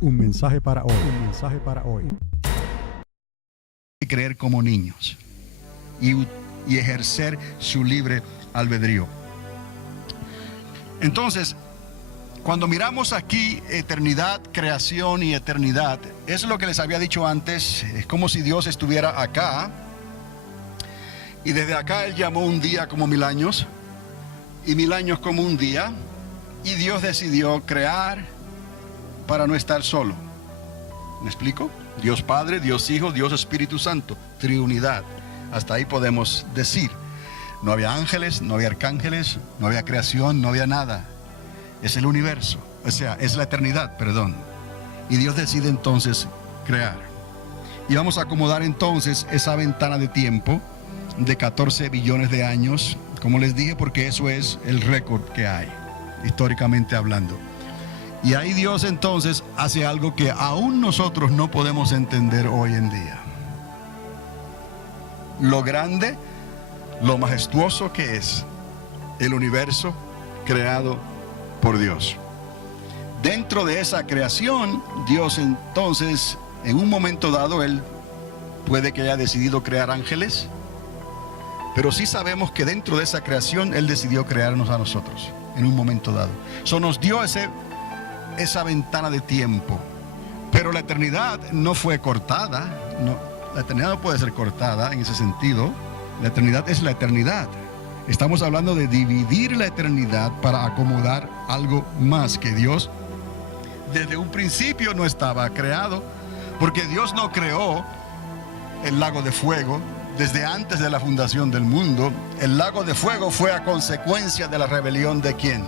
Un mensaje para hoy. Un mensaje para hoy. Creer como niños y ejercer su libre albedrío. Entonces, cuando miramos aquí eternidad, creación y eternidad, es lo que les había dicho antes. Es como si Dios estuviera acá y desde acá Él llamó un día como 1000 años y 1000 años como un día, y Dios decidió crear para no estar solo. ¿Me explico? Dios Padre, Dios Hijo, Dios Espíritu Santo, Trinidad. Hasta ahí podemos decir. No había ángeles, no había arcángeles, no había creación, no había nada. Es el universo, o sea, es la eternidad, perdón. Y Dios decide entonces crear. Y vamos a acomodar entonces esa ventana de tiempo de 14 billones de años, como les dije, porque eso es el récord que hay, históricamente hablando. Y ahí Dios entonces hace algo que aún nosotros no podemos entender hoy en día. Lo grande, lo majestuoso que es el universo creado por Dios. Dentro de esa creación, Dios entonces, en un momento dado, Él puede que haya decidido crear ángeles, pero sí sabemos que dentro de esa creación Él decidió crearnos a nosotros, en un momento dado. Eso nos dio esa ventana de tiempo, pero la eternidad no fue cortada. No, la eternidad no puede ser cortada en ese sentido. La eternidad es la eternidad. Estamos hablando de dividir la eternidad para acomodar algo más que Dios desde un principio no estaba creado, porque Dios no creó el lago de fuego desde antes de la fundación del mundo. El lago de fuego fue a consecuencia de la rebelión ¿de quién?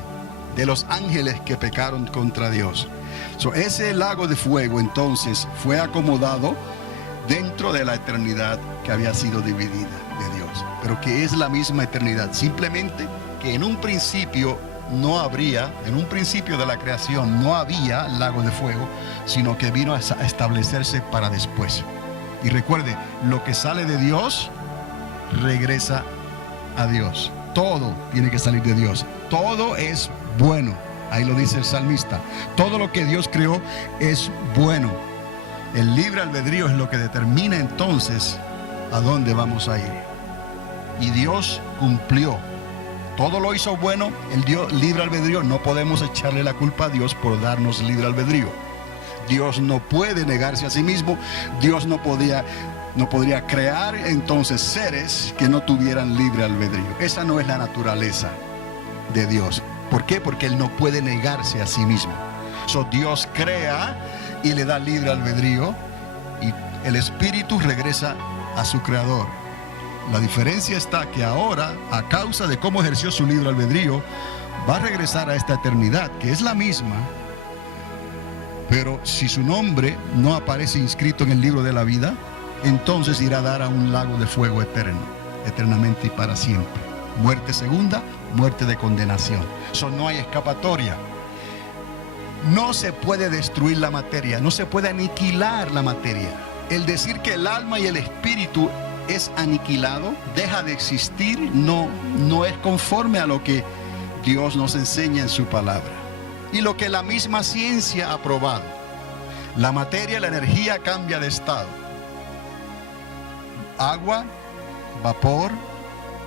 De los ángeles que pecaron contra Dios. Ese lago de fuego entonces fue acomodado dentro de la eternidad que había sido dividida de Dios, pero que es la misma eternidad, simplemente que en un principio no habría, en un principio de la creación no había lago de fuego, sino que vino a establecerse para después. Y recuerde, lo que sale de Dios regresa a Dios. Todo tiene que salir de Dios. Todo es bueno. Ahí lo dice el salmista. Todo lo que Dios creó es bueno. El libre albedrío es lo que determina entonces a dónde vamos a ir. Y Dios cumplió. Todo lo hizo bueno. El Dios libre albedrío, no podemos echarle la culpa a Dios por darnos libre albedrío. Dios no puede negarse a sí mismo. Dios no podría crear entonces seres que no tuvieran libre albedrío. Esa no es la naturaleza de Dios. ¿Por qué? Porque Él no puede negarse a sí mismo. Dios crea y le da libre albedrío, y el espíritu regresa a su creador. La diferencia está que ahora, a causa de cómo ejerció su libre albedrío, va a regresar a esta eternidad, que es la misma, pero si su nombre no aparece inscrito en el libro de la vida, entonces irá a dar a un lago de fuego eterno, eternamente y para siempre. Muerte segunda, muerte de condenación. No hay escapatoria. No se puede destruir la materia, no se puede aniquilar la materia. El decir que el alma y el espíritu es aniquilado, deja de existir, no es conforme a lo que Dios nos enseña en su palabra y lo que la misma ciencia ha probado. La materia, la energía cambia de estado. Agua, vapor,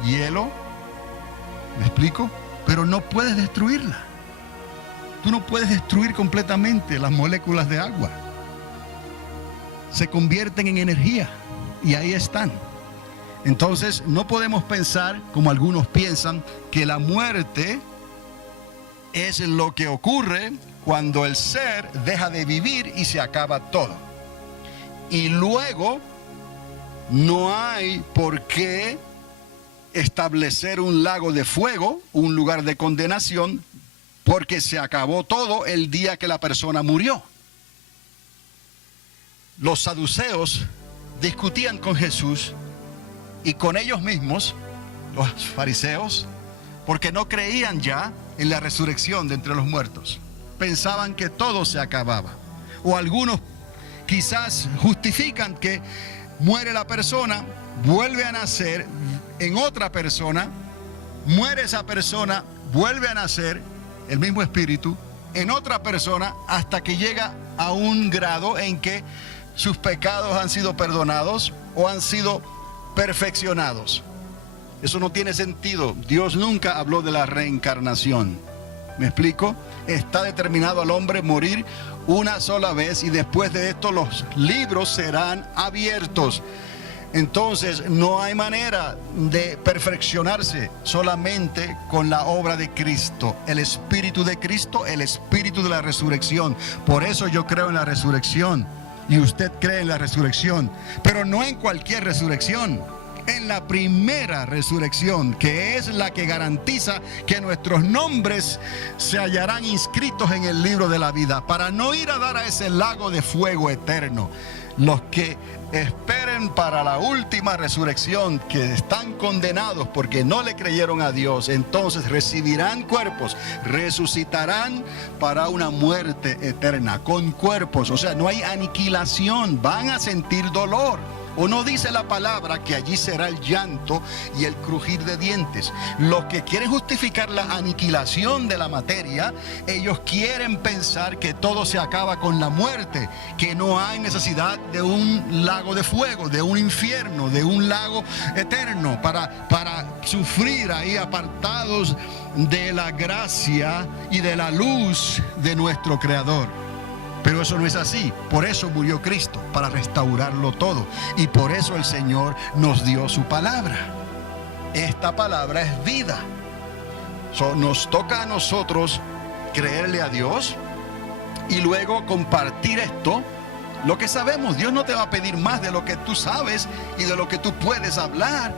hielo, ¿me explico? Pero no puedes destruirla. Tú no puedes destruir completamente las moléculas de agua. Se convierten en energía y ahí están. Entonces no podemos pensar, como algunos piensan, que la muerte es lo que ocurre cuando el ser deja de vivir y se acaba todo. Y luego no hay por qué establecer un lago de fuego, un lugar de condenación, porque se acabó todo el día que la persona murió. Los saduceos discutían con Jesús y con ellos mismos, los fariseos, porque no creían ya en la resurrección de entre los muertos. Pensaban que todo se acababa. O algunos quizás justifican que muere la persona, vuelve a nacer en otra persona, muere esa persona, vuelve a nacer el mismo espíritu en otra persona hasta que llega a un grado en que sus pecados han sido perdonados o han sido perfeccionados. Eso no tiene sentido. Dios nunca habló de la reencarnación. ¿Me explico? Está determinado al hombre morir una sola vez y después de esto los libros serán abiertos. Entonces no hay manera de perfeccionarse solamente con la obra de Cristo, el Espíritu de Cristo, el Espíritu de la resurrección. Por eso yo creo en la resurrección y usted cree en la resurrección, pero no en cualquier resurrección. En la primera resurrección, que es la que garantiza que nuestros nombres se hallarán inscritos en el libro de la vida, para no ir a dar a ese lago de fuego eterno. Los que esperen para la última resurrección, que están condenados porque no le creyeron a Dios, entonces recibirán cuerpos, resucitarán para una muerte eterna, con cuerpos. O sea, no hay aniquilación, van a sentir dolor. ¿O no dice la palabra que allí será el llanto y el crujir de dientes? Los que quieren justificar la aniquilación de la materia, ellos quieren pensar que todo se acaba con la muerte, que no hay necesidad de un lago de fuego, de un infierno, de un lago eterno para sufrir ahí apartados de la gracia y de la luz de nuestro Creador. Pero eso no es así. Por eso murió Cristo, para restaurarlo todo. Y por eso el Señor nos dio su palabra. Esta palabra es vida. Nos toca a nosotros creerle a Dios y luego compartir esto, lo que sabemos. Dios no te va a pedir más de lo que tú sabes y de lo que tú puedes hablar.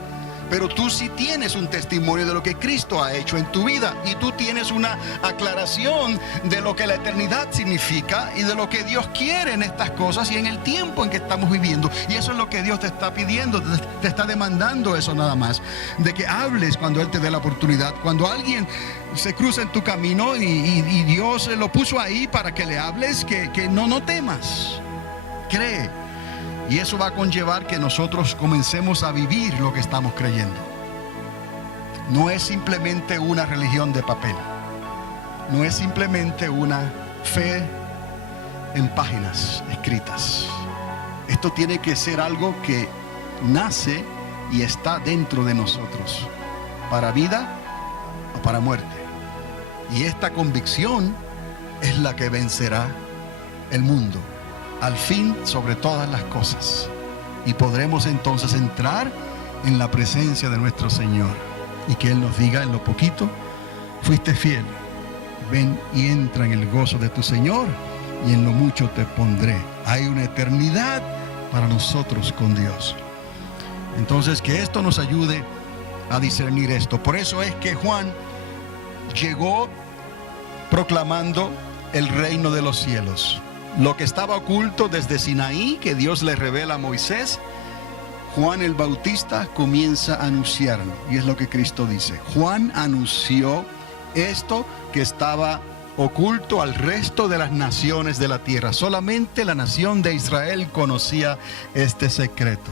Pero tú sí tienes un testimonio de lo que Cristo ha hecho en tu vida, y tú tienes una aclaración de lo que la eternidad significa y de lo que Dios quiere en estas cosas y en el tiempo en que estamos viviendo. Y eso es lo que Dios te está pidiendo, te está demandando eso nada más, de que hables cuando Él te dé la oportunidad. Cuando alguien se cruza en tu camino y Dios lo puso ahí para que le hables, que no temas, cree. Y eso va a conllevar que nosotros comencemos a vivir lo que estamos creyendo. No es simplemente una religión de papel. No es simplemente una fe en páginas escritas. Esto tiene que ser algo que nace y está dentro de nosotros, para vida o para muerte. Y esta convicción es la que vencerá el mundo al fin sobre todas las cosas, y podremos entonces entrar en la presencia de nuestro Señor y que Él nos diga: en lo poquito fuiste fiel, ven y entra en el gozo de tu Señor, y en lo mucho te pondré. Hay una eternidad para nosotros con Dios. Entonces, que esto nos ayude a discernir esto. Por eso es que Juan llegó proclamando el reino de los cielos. Lo que estaba oculto desde Sinaí, que Dios le revela a Moisés, Juan el Bautista comienza a anunciarlo. Y es lo que Cristo dice. Juan anunció esto que estaba oculto al resto de las naciones de la tierra. Solamente la nación de Israel conocía este secreto.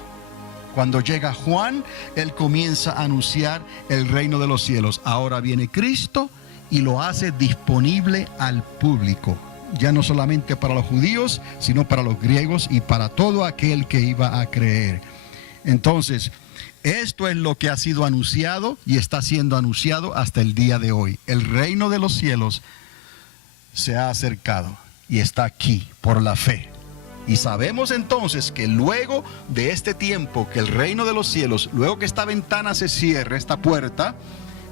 Cuando llega Juan, él comienza a anunciar el reino de los cielos. Ahora viene Cristo y lo hace disponible al público. Ya no solamente para los judíos, sino para los griegos y para todo aquel que iba a creer. Entonces, esto es lo que ha sido anunciado y está siendo anunciado hasta el día de hoy. El reino de los cielos se ha acercado y está aquí por la fe. Y sabemos entonces que luego de este tiempo, que el reino de los cielos, luego que esta ventana se cierre, esta puerta,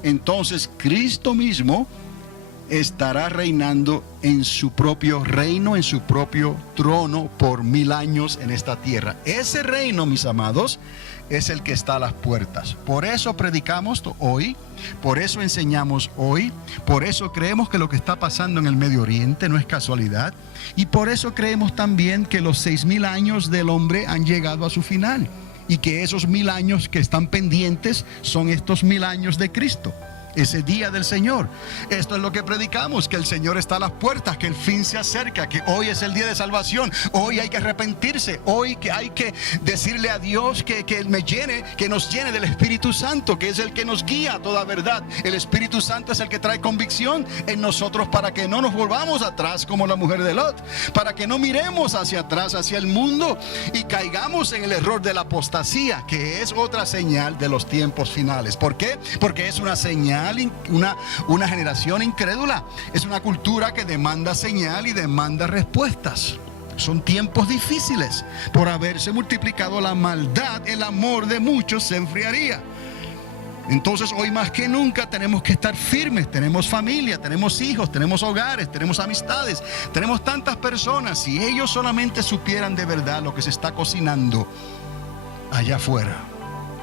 entonces Cristo mismo estará reinando en su propio reino, en su propio trono por 1000 años en esta tierra. Ese reino, mis amados, es el que está a las puertas. Por eso predicamos hoy, por eso enseñamos hoy, por eso creemos que lo que está pasando en el Medio Oriente no es casualidad, y por eso creemos también que los 6000 años del hombre han llegado a su final, y que esos 1000 años que están pendientes son estos 1000 años de Cristo. ese día del Señor. Esto es lo que predicamos, que el Señor está a las puertas, que el fin se acerca, que hoy es el día de salvación, hoy hay que arrepentirse, hoy que hay que decirle a Dios que nos llene del Espíritu Santo, que es el que nos guía a toda verdad. El Espíritu Santo es el que trae convicción en nosotros para que no nos volvamos atrás como la mujer de Lot, para que no miremos hacia atrás, hacia el mundo y caigamos en el error de la apostasía, que es otra señal de los tiempos finales. ¿Por qué? Porque es una señal, una generación incrédula. Es una cultura que demanda señal y demanda respuestas. Son tiempos difíciles. Por haberse multiplicado la maldad, el amor de muchos se enfriaría. Entonces hoy más que nunca tenemos que estar firmes. Tenemos familia, tenemos hijos, tenemos hogares, tenemos amistades, tenemos tantas personas. Si ellos solamente supieran de verdad lo que se está cocinando allá afuera,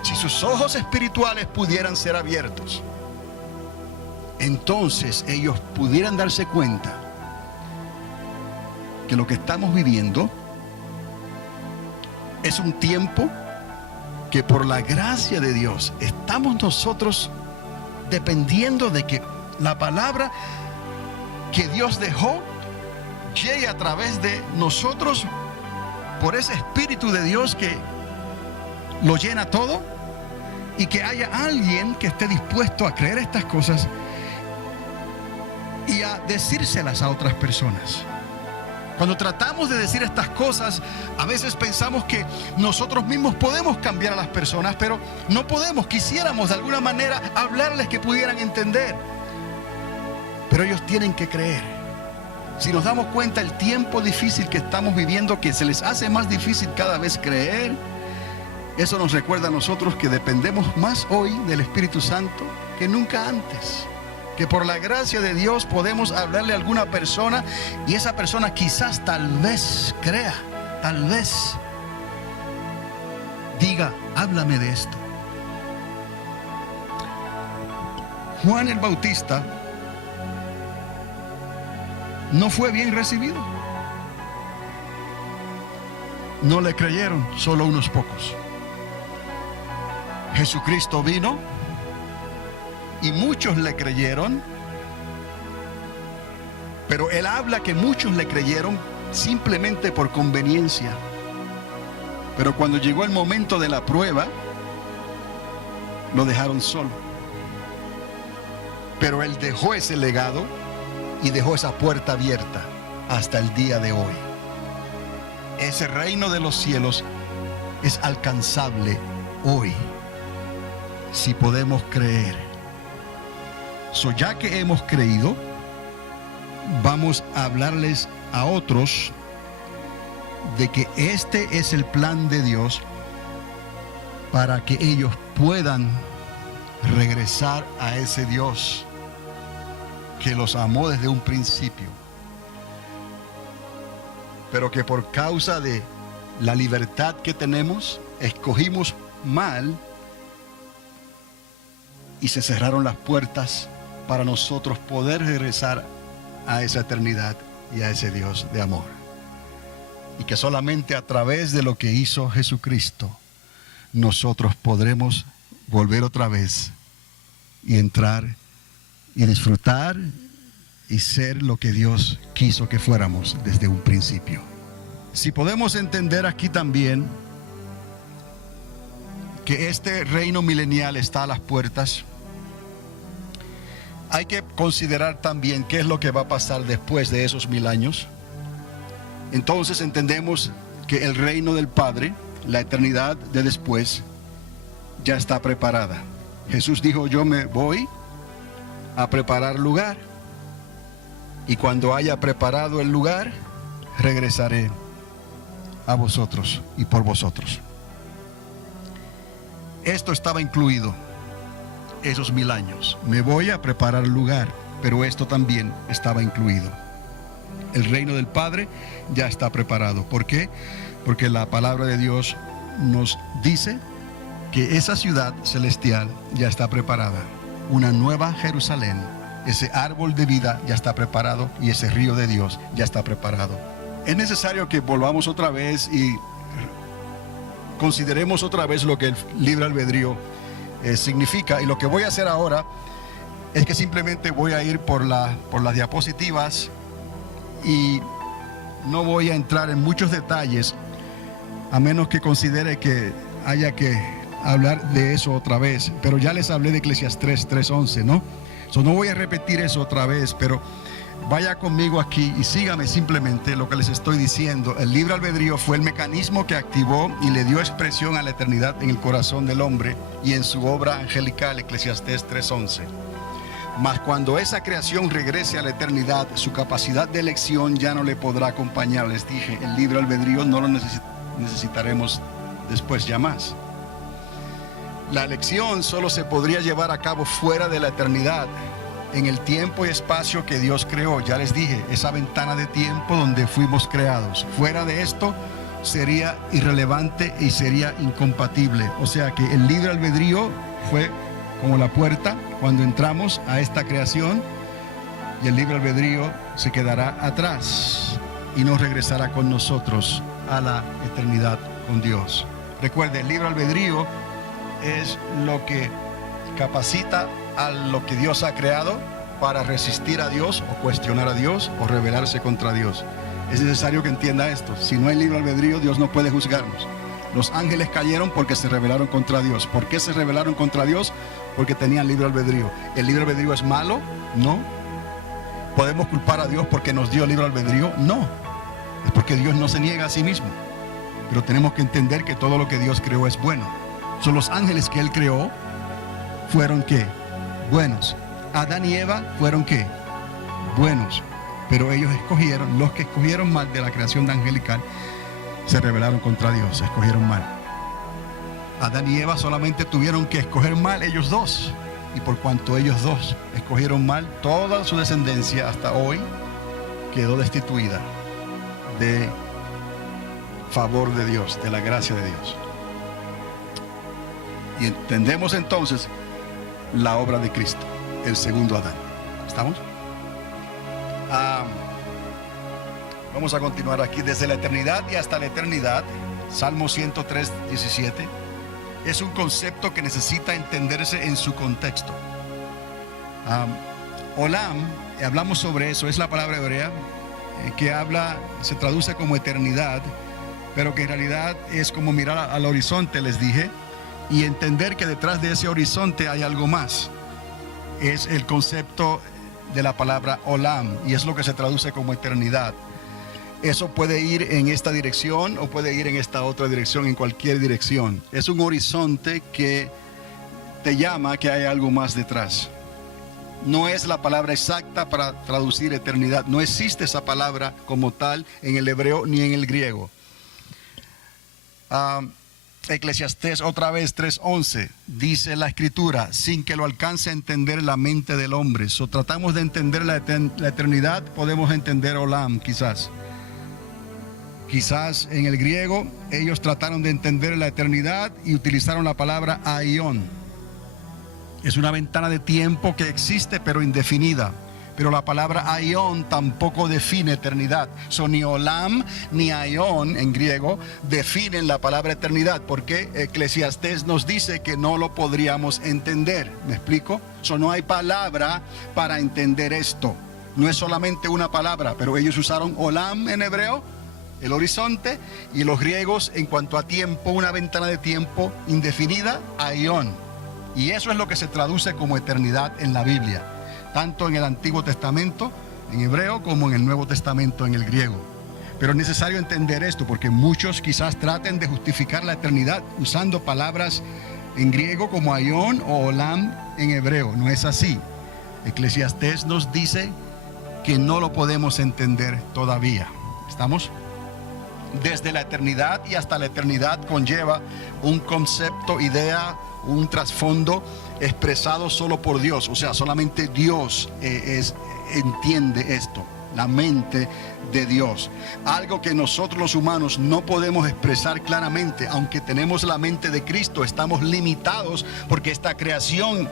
si sus ojos espirituales pudieran ser abiertos, entonces ellos pudieran darse cuenta que lo que estamos viviendo es un tiempo que por la gracia de Dios estamos nosotros dependiendo de que la palabra que Dios dejó llegue a través de nosotros por ese Espíritu de Dios que lo llena todo, y que haya alguien que esté dispuesto a creer estas cosas y a decírselas a otras personas. Cuando tratamos de decir estas cosas, a veces pensamos que nosotros mismos podemos cambiar a las personas, pero no podemos. Quisiéramos de alguna manera hablarles que pudieran entender, pero ellos tienen que creer. Si nos damos cuenta el tiempo difícil que estamos viviendo, que se les hace más difícil cada vez creer, eso nos recuerda a nosotros que dependemos más hoy del Espíritu Santo que nunca antes. Que por la gracia de Dios podemos hablarle a alguna persona y esa persona quizás tal vez crea, tal vez diga, háblame de esto. Juan el Bautista no fue bien recibido. No le creyeron, solo unos pocos. Jesucristo vino y muchos le creyeron, pero él habla que muchos le creyeron simplemente por conveniencia. Pero cuando llegó el momento de la prueba, lo dejaron solo. Pero él dejó ese legado y dejó esa puerta abierta hasta el día de hoy. Ese reino de los cielos es alcanzable hoy, si podemos creer. Ya que hemos creído, vamos a hablarles a otros de que este es el plan de Dios para que ellos puedan regresar a ese Dios que los amó desde un principio, pero que por causa de la libertad que tenemos, escogimos mal y se cerraron las puertas para nosotros poder regresar a esa eternidad y a ese Dios de amor. Y que solamente a través de lo que hizo Jesucristo, nosotros podremos volver otra vez y entrar y disfrutar y ser lo que Dios quiso que fuéramos desde un principio. Si podemos entender aquí también que este reino milenial está a las puertas, hay que considerar también qué es lo que va a pasar después de esos 1000 años. Entonces entendemos que el reino del Padre, la eternidad de después, ya está preparada. Jesús dijo, yo me voy a preparar lugar, y cuando haya preparado el lugar, regresaré a vosotros y por vosotros. Esto estaba incluido, esos 1000 años. Me voy a preparar lugar, pero esto también estaba incluido. El reino del Padre ya está preparado. ¿Por qué? Porque la palabra de Dios nos dice que esa ciudad celestial ya está preparada. Una nueva Jerusalén, ese árbol de vida ya está preparado y ese río de Dios ya está preparado. Es necesario que volvamos otra vez y consideremos otra vez lo que el libre albedrío significa. Y lo que voy a hacer ahora es que simplemente voy a ir por las diapositivas y no voy a entrar en muchos detalles, a menos que considere que haya que hablar de eso otra vez. Pero ya les hablé de Eclesiastés 3:11, ¿no? No voy a repetir eso otra vez, pero vaya conmigo aquí y sígame simplemente lo que les estoy diciendo. El libre albedrío fue el mecanismo que activó y le dio expresión a la eternidad en el corazón del hombre y en su obra angelical, Eclesiastés 3:11. Mas cuando esa creación regrese a la eternidad, su capacidad de elección ya no le podrá acompañar. Les dije, el libre albedrío no lo necesitaremos después ya más. La elección solo se podría llevar a cabo fuera de la eternidad, en el tiempo y espacio que Dios creó. Ya les dije, esa ventana de tiempo donde fuimos creados. Fuera de esto sería irrelevante y sería incompatible. O sea que el libre albedrío fue como la puerta cuando entramos a esta creación, y el libre albedrío se quedará atrás y no regresará con nosotros a la eternidad con Dios. Recuerde, el libre albedrío es lo que capacita a lo que Dios ha creado para resistir a Dios o cuestionar a Dios o rebelarse contra Dios. Es necesario que entienda esto. Si no hay libre albedrío, Dios no puede juzgarnos. Los ángeles cayeron porque se rebelaron contra Dios. ¿Por qué se rebelaron contra Dios? Porque tenían libre albedrío. ¿El libre albedrío es malo? No. ¿Podemos culpar a Dios porque nos dio libre albedrío? No. Es porque Dios no se niega a sí mismo. Pero tenemos que entender que todo lo que Dios creó es bueno. Son los ángeles que Él creó, fueron ¿qué? Buenos. Adán y Eva fueron ¿qué? Buenos. Pero ellos escogieron, los que escogieron mal de la creación angelical, se rebelaron contra Dios, escogieron mal. Adán y Eva solamente tuvieron que escoger mal ellos dos. Y por cuanto ellos dos escogieron mal, toda su descendencia hasta hoy quedó destituida de favor de Dios, de la gracia de Dios. Y entendemos entonces la obra de Cristo, el segundo Adán. ¿Estamos? Vamos a continuar aquí. Desde la eternidad y hasta la eternidad, Salmo 103:17, es un concepto que necesita entenderse en su contexto. Olam, hablamos sobre eso, es la palabra hebrea que se traduce como eternidad, pero que en realidad es como mirar al horizonte, les dije, y entender que detrás de ese horizonte hay algo más. Es el concepto de la palabra Olam, y es lo que se traduce como eternidad. Eso puede ir en esta dirección o puede ir en esta otra dirección, en cualquier dirección. Es un horizonte que te llama que hay algo más detrás. No es la palabra exacta para traducir eternidad. No existe esa palabra como tal en el hebreo ni en el griego. Eclesiastés otra vez 3:11 dice la escritura, sin que lo alcance a entender la mente del hombre. Tratamos de entender la eternidad, podemos entender Olam quizás en el griego ellos trataron de entender la eternidad y utilizaron la palabra aion. Es una ventana de tiempo que existe pero indefinida. Pero la palabra aion tampoco define eternidad. Ni Olam ni aion en griego definen la palabra eternidad, porque Eclesiastés nos dice que no lo podríamos entender. ¿Me explico? No hay palabra para entender esto. No es solamente una palabra, pero ellos usaron Olam en hebreo, el horizonte, y los griegos en cuanto a tiempo, una ventana de tiempo indefinida, aion. Y eso es lo que se traduce como eternidad en la Biblia, tanto en el Antiguo Testamento, en hebreo, como en el Nuevo Testamento, en el griego. Pero es necesario entender esto, porque muchos quizás traten de justificar la eternidad usando palabras en griego como aion o olam en hebreo. No es así. Eclesiastés nos dice que no lo podemos entender todavía. ¿Estamos? Desde la eternidad y hasta la eternidad conlleva un concepto, idea, un trasfondo expresado solo por Dios. O sea, solamente Dios entiende esto, la mente de Dios. Algo que nosotros los humanos no podemos expresar claramente. Aunque tenemos la mente de Cristo, estamos limitados porque esta creación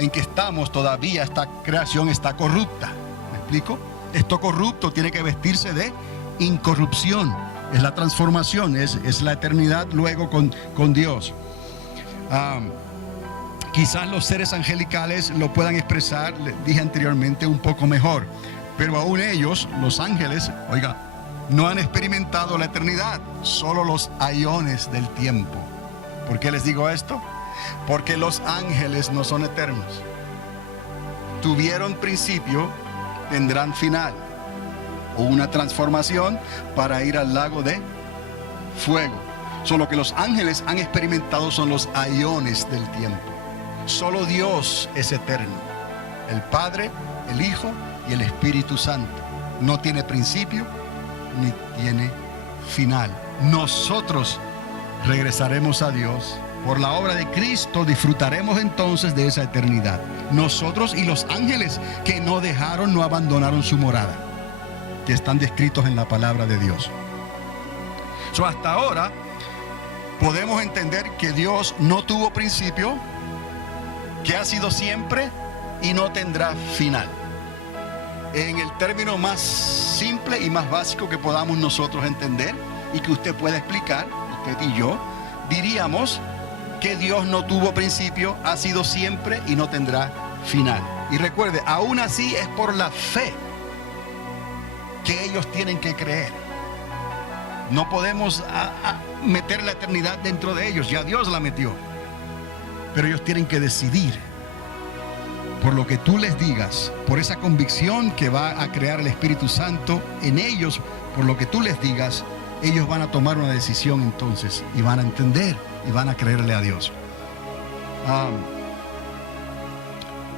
en que estamos todavía, esta creación está corrupta. ¿Me explico? Esto corrupto tiene que vestirse de incorrupción. Es la transformación, es la eternidad luego con Dios. Quizás los seres angelicales lo puedan expresar, les dije anteriormente, un poco mejor. Pero aún ellos, los ángeles, oiga, no han experimentado la eternidad, solo los aiones del tiempo. ¿Por qué les digo esto? Porque los ángeles no son eternos. Tuvieron principio, tendrán final. O una transformación para ir al lago de fuego. Solo que los ángeles han experimentado son los aiones del tiempo. Solo Dios es eterno. El Padre, el Hijo y el Espíritu Santo. No tiene principio ni tiene final. Nosotros regresaremos a Dios. Por la obra de Cristo disfrutaremos entonces de esa eternidad. Nosotros y los ángeles que no dejaron, no abandonaron su morada, que están descritos en la palabra de Dios. Hasta ahora podemos entender que Dios no tuvo principio, que ha sido siempre y no tendrá final. En el término más simple y más básico que podamos nosotros entender y que usted pueda explicar, usted y yo, diríamos que Dios no tuvo principio, ha sido siempre y no tendrá final. Y recuerde, aún así es por la fe que ellos tienen que creer. No podemos meter la eternidad dentro de ellos, ya Dios la metió. Pero ellos tienen que decidir. Por lo que tú les digas, por esa convicción que va a crear el Espíritu Santo en ellos, por lo que tú les digas, ellos van a tomar una decisión entonces y van a entender y van a creerle a Dios.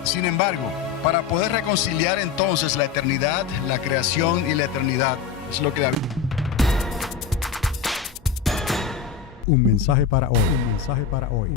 Sin embargo, para poder reconciliar entonces la eternidad, la creación y la eternidad, es lo que la Biblia. Un mensaje para hoy. Un mensaje para hoy.